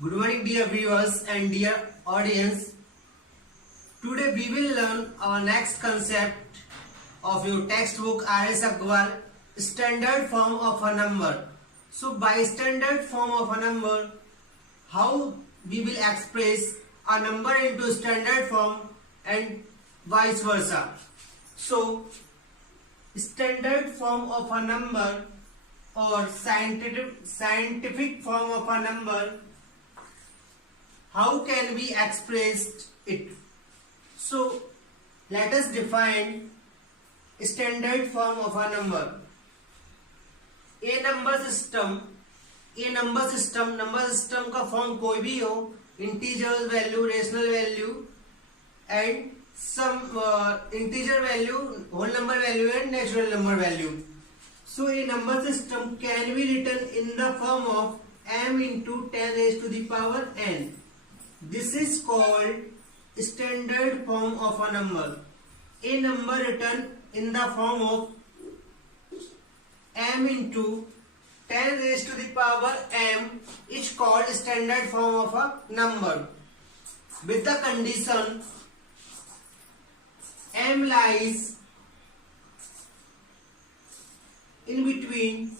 Good morning, dear viewers and dear audience. Today we will learn our next concept of your textbook R.S. Agrawal, standard form of a number. So by standard form of a number, how we will express a number into standard form and vice versa. So standard form of a number or scientific form of a number, how can we express it? So let us define standard form of a number. A number system का form कोई भी हो, integer value, rational value and some integer value, whole number value and natural number value. So a number system can be written in the form of m into 10 raised to the power n. This is called standard form of a number. A number written in the form of m into 10 raised to the power m is called standard form of a number, with the condition m lies in between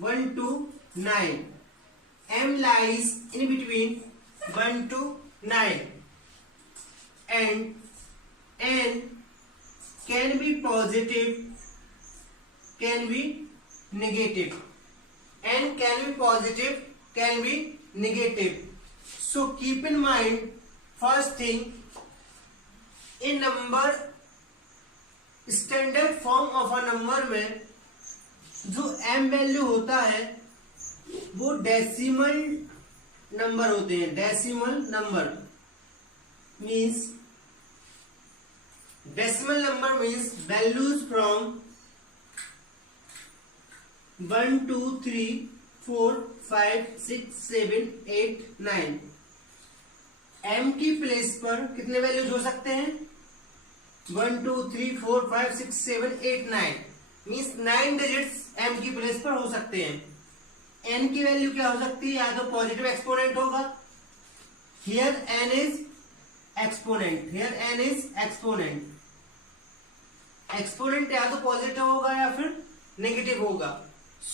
1 to 9. M lies in between 1 to 9 and n can be positive, can be negative. N can be positive, can be negative. So keep in mind, first thing, a number standard form of a number में जो m value होता है वो decimal number होते हैं. Decimal number means values from 1 2 3 4 5 6 7 8 9. m की place पर कितने वैल्यूज हो सकते हैं? 1 2 3 4 5 6 7 8 9 मीन्स 9 डिजिट्स m की प्लेस पर हो सकते हैं. n की वैल्यू क्या हो सकती है? या तो पॉजिटिव एक्सपोनेंट होगा, here n is exponent, exponent या तो पॉजिटिव होगा या फिर नेगेटिव होगा.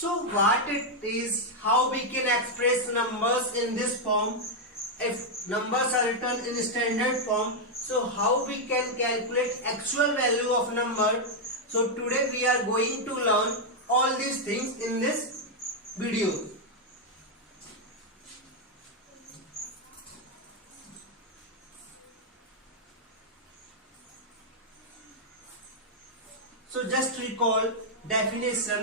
So what it is, how we can express numbers in this form if numbers are written in standard form. So how we can calculate actual value of number? So today we are going to learn all these things in this video. So just recall definition.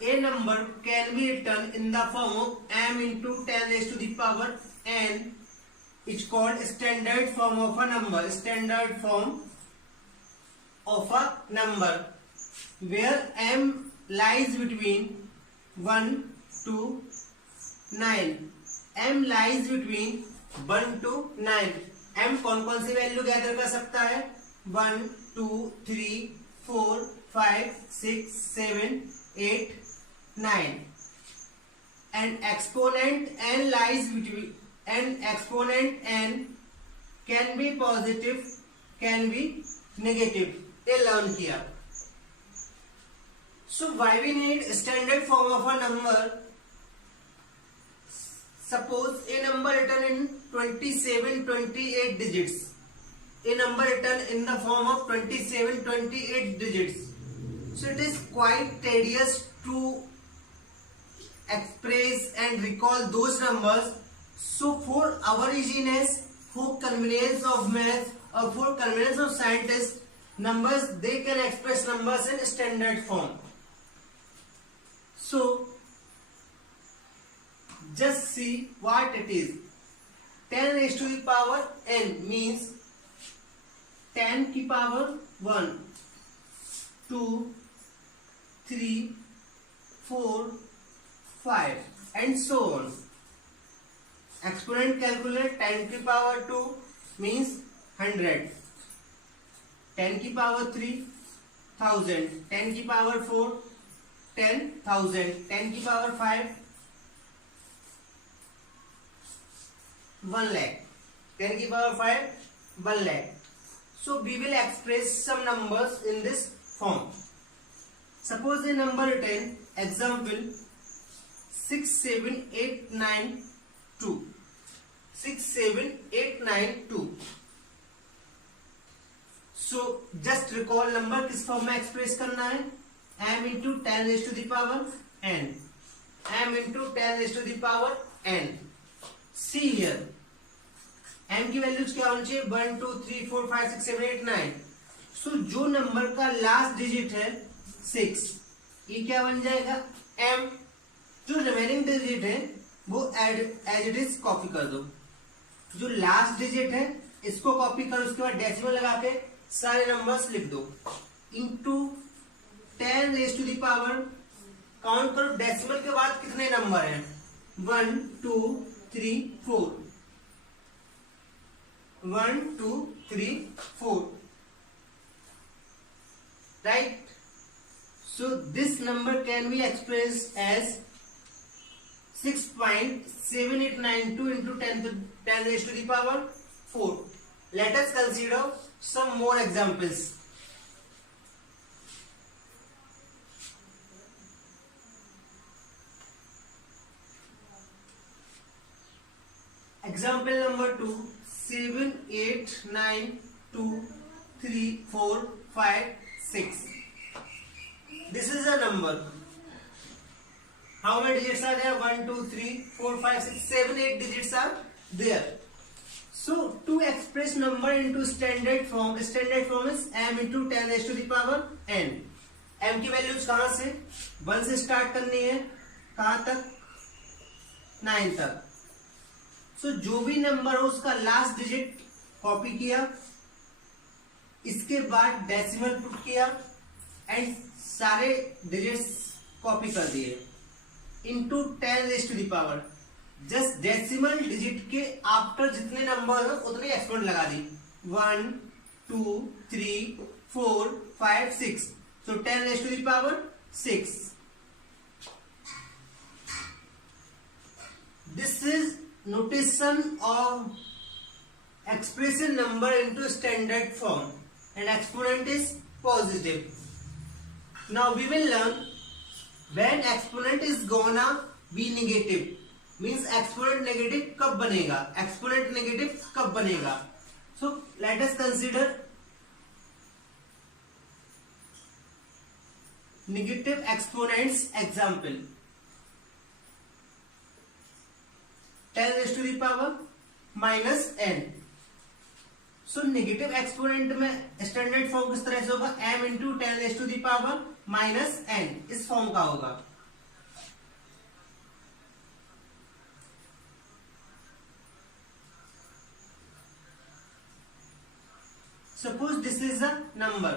A number can be written in the form of m into 10 raised to the power n. It's called standard form of a number. Standard form of a number where m lies between 1 to 9. m lies between 1 to 9. m कौन कौन सी value gather कर सकता है? 1 2 3 4 5 6 7 8 9. and exponent n lies between, and exponent n can be positive, can be negative. They learn here. So why we need standard form of a number? Suppose a number written in 27 28 digits, a number written in the form of 27 28 digits. So it is quite tedious to express and recall those numbers. So for our easiness, for convenience of math or for convenience of scientists, numbers, they can express numbers in standard form. So just see what it is. 10 raised to the power n means 10 की power 1 2 3 4 5 and so on. Exponent calculate 10 की power 2 means 100, 10 की power 3 1000, 10 की power 4 10,000, 10 की power 5 1 lakh. 10 की power 5 1 lakh. So we will express some numbers in this form. Suppose the number 10, example 67892. 67892. So just recall number किस form में express करना है, m into 10 raised to the power n. m into 10 raised to the power n. See here, m की values क्या होनी चाहिए, 1 2 3 4 5 6 7 8 9. सो जो number का लास्ट डिजिट है 6, ये क्या बन जाएगा m. जो रिमेनिंग डिजिट है वो एज इट इज कॉपी कर दो. जो लास्ट डिजिट है इसको कॉपी करो, उसके बाद डेसिमल लगा के सारे नंबर्स लिख दो. Into 10 raise to the power, count करो डेसिमल के बाद कितने नंबर हैं, 1 2 3 4. 1 2 3 4, right? So this number can be expressed as 6.7892 into 10 raised to the power 4. Let us consider some more examples. Example number 2, 78923 4 5 6. This is a number. How many digits are there? 1 2 3 4 5 6 7 8 digits are there. So to express number into standard form is m into 10 raised to the power n. m की values कहां से, 1 से start करनी है, कहां तक, 9 तक. सो जो भी नंबर हो उसका लास्ट डिजिट कॉपी किया, इसके बाद डेसिमल पुट किया एंड सारे डिजिट्स कॉपी कर दिए into 10 raise to the power. Just decimal digit के आफ्टर जितने नंबर हो उतने एक्सपोनेंट लगा दी, 1 2 3 4 5 6. So 10 raise to the power 6. This is notation of expressing number into standard form and exponent is positive. Now we will learn when exponent is gonna be negative, means exponent negative कब बनेगा, exponent negative कब बनेगा. So let us consider negative exponents example. 10 raised to the power minus n. So negative exponent में standard form किस तरह से होगा, m into 10 raise to the power minus n. इस फॉर्म का होगा. Suppose this is a number,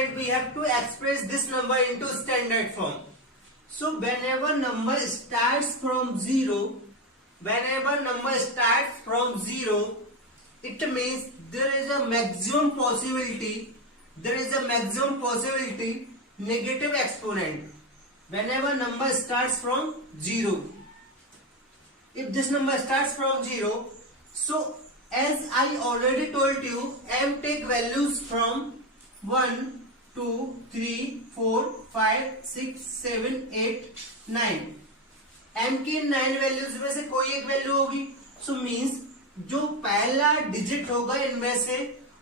and we have to express this number into standard form. So whenever number starts from zero, it means there is a maximum possibility negative exponent. Whenever number starts from zero, if this number starts from zero, so as I already told you, m take values from 1 2 3 4 5 6 7 8 9. m की 9 values में से कोई एक value होगी. So means जो पहला digit होगा इनमें से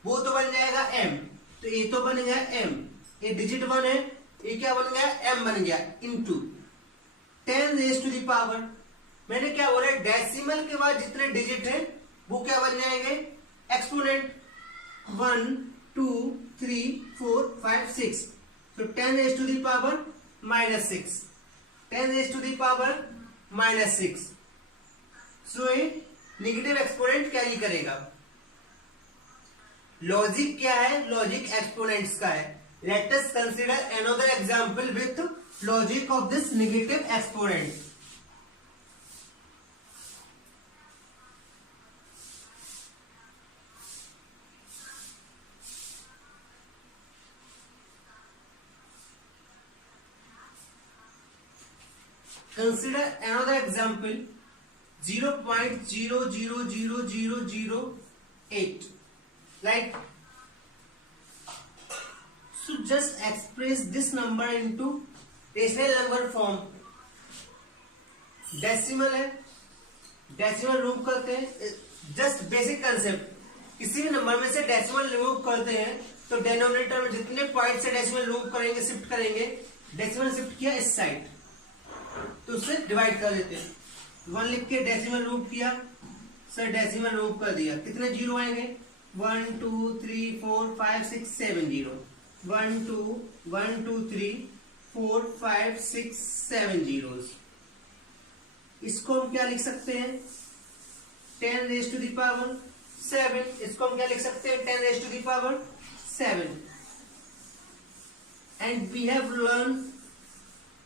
वो तो बन जाएगा m. तो ये तो बन गया m, ये डिजिट 1 है, ये क्या बन गया, m बन गया, into 10 raise to the power. मैंने क्या बोला, डेसिमल के बाद जितने डिजिट है वो क्या बन जाएंगे, exponent. 1 2 3 4 5 6. So 10 raised to the power minus 6. 10 raised to the power minus 6. So ये नेगेटिव एक्सपोनेंट कैरी करेगा. लॉजिक क्या है, लॉजिक एक्सपोनेंट्स का है. Let us consider another example with logic of this negative exponent. Consider another example 0.000008, right? So just express this number into rational number form. Decimal है, decimal remove करते हैं. Just basic concept, किसी भी number में से decimal remove करते हैं तो डिनोमिनेटर में जितने पॉइंट से डेसिमल रिमूव करेंगे, शिफ्ट करेंगे. डेसिमल शिफ्ट किया इस साइड तो उससे डिवाइड कर देते हैं. 1 लिख के डेसिमल रिमूव किया, सर डेसिमल रिमूव कर दिया. कितने जीरो आएंगे? 1 2 3 4 5 6 7 जीरो. 1 2 1 2 3 4 5 6 7 जीरोस. इसको हम क्या लिख सकते हैं? 10 रेज़ टू द पावर 7. इसको हम क्या लिख सकते हैं? 10 raise to the power 7. And we have learn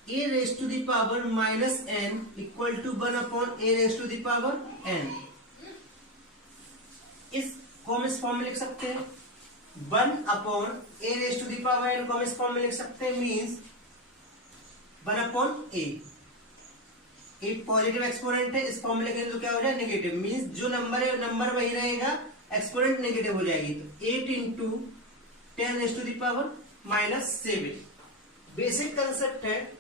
a raise to the power minus n equal to 1 upon a raise to the power n. इसको हम इस फॉर्म में लिख सकते हैं. 1 upon a raise to the power n को हम इस फॉर्म में लिख सकते हैं. Means 1 upon a. एक पॉजिटिव एक्सपोनेंट है, इस फॉर्म में लिखेंगे तो क्या हो जाए? नेगेटिव. मीन्स जो नंबर है नंबर वही रहेगा, एक्सपोनेंट नेगेटिव हो जाएगी. तो 8 into 10 raise to the power minus 7. Basic concept है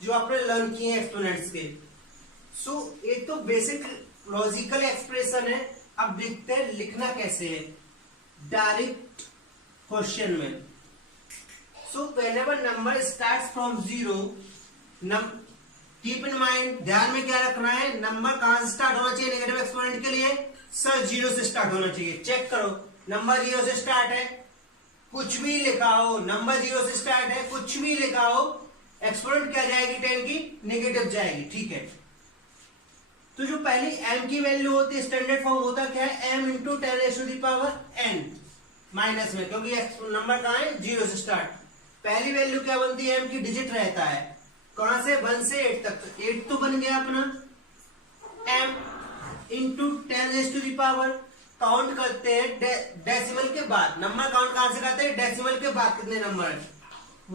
जो आपने लर्न किए हैं एक्सपोनेंट्स के. सो एक तो बेसिक लॉजिकल एक्सप्रेशन है. अब देखते हैं लिखना कैसे है डायरेक्ट क्वेश्चन में. So whenever number starts from 0, keep in mind, ध्यान में क्या रखना है? नंबर कहां से स्टार्ट होना चाहिए नेगेटिव एक्सपोनेंट के लिए? सर 0 से स्टार्ट होना चाहिए. चेक करो, नंबर 0 से स्टार्ट है, कुछ भी लिखा हो. नंबर 0 से स्टार्ट है, कुछ भी लिखा हो, एक्सपोनेंट क्या जाएगी? 10 की नेगेटिव जाएगी. ठीक है. तो जो पहली m की वैल्यू होती है, स्टैंडर्ड फॉर्म होता क्या है? m into 10 raise to the power n minus में, क्योंकि नंबर कहां है? 0 से स्टार्ट. पहली वैल्यू क्या बनती है? m की डिजिट रहता है. कहां से? 1 से 8 तक. 8 तो बन गया अपना. m into 10 raise to the power, count करते हैं डेसिमल के बाद. नंबर काउंट कहां से करते हैं? डेसिमल के बाद. कितने नंबर है?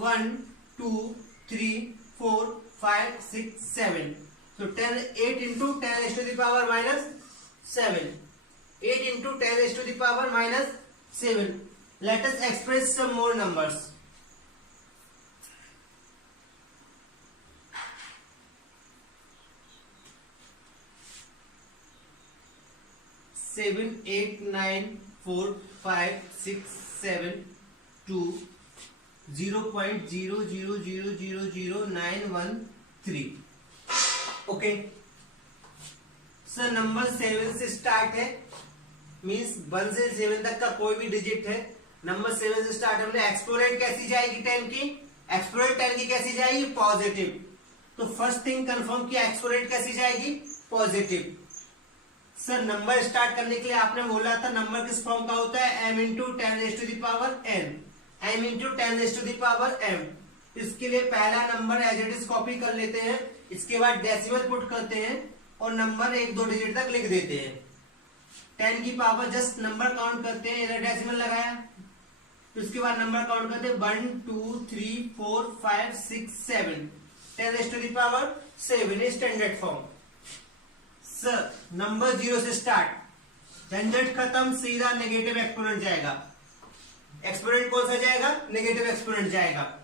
1 2 3 4 5 6 7. So 8 into 10 raised to the power minus 7. 8 into 10 raised to the power minus 7. Let us express some more numbers. 7 8 9 4 5 6 7 2 0.00000913. Okay sir, number 7 से स्टार्ट है, मींस 1 से 7 तक का कोई भी डिजिट है. नंबर 7 से स्टार्ट. हमने एक्सपोनेंट कैसी जाएगी 10 की? एक्सपोनेंट 10 की कैसी जाएगी? पॉजिटिव. तो फर्स्ट थिंग कंफर्म किया, एक्सपोनेंट कैसी जाएगी? पॉजिटिव. सर नंबर स्टार्ट करने के लिए आपने बोला था नंबर किस फॉर्म का होता है? m into 10 raise to the power n. m into 10 raise to the power m. इसके लिए पहला number as it is copy कर लेते हैं. इसके बाद डेसिमल पुट करते हैं और नंबर 1-2 डिजिट तक लिख देते हैं. 10 की पावर जस्ट नंबर काउंट करते हैं. इधर डेसिमल लगाया, तो इसके बाद नंबर काउंट करते हैं 1 2 3 4 5 6 7. 10 raise to the power 7 standard form. Sir number 0 से स्टार्ट, झंझट खत्म, सीधा नेगेटिव एक्सपोनेंट जाएगा. एक्सपोनेंट कौन सा जाएगा? नेगेटिव एक्सपोनेंट जाएगा.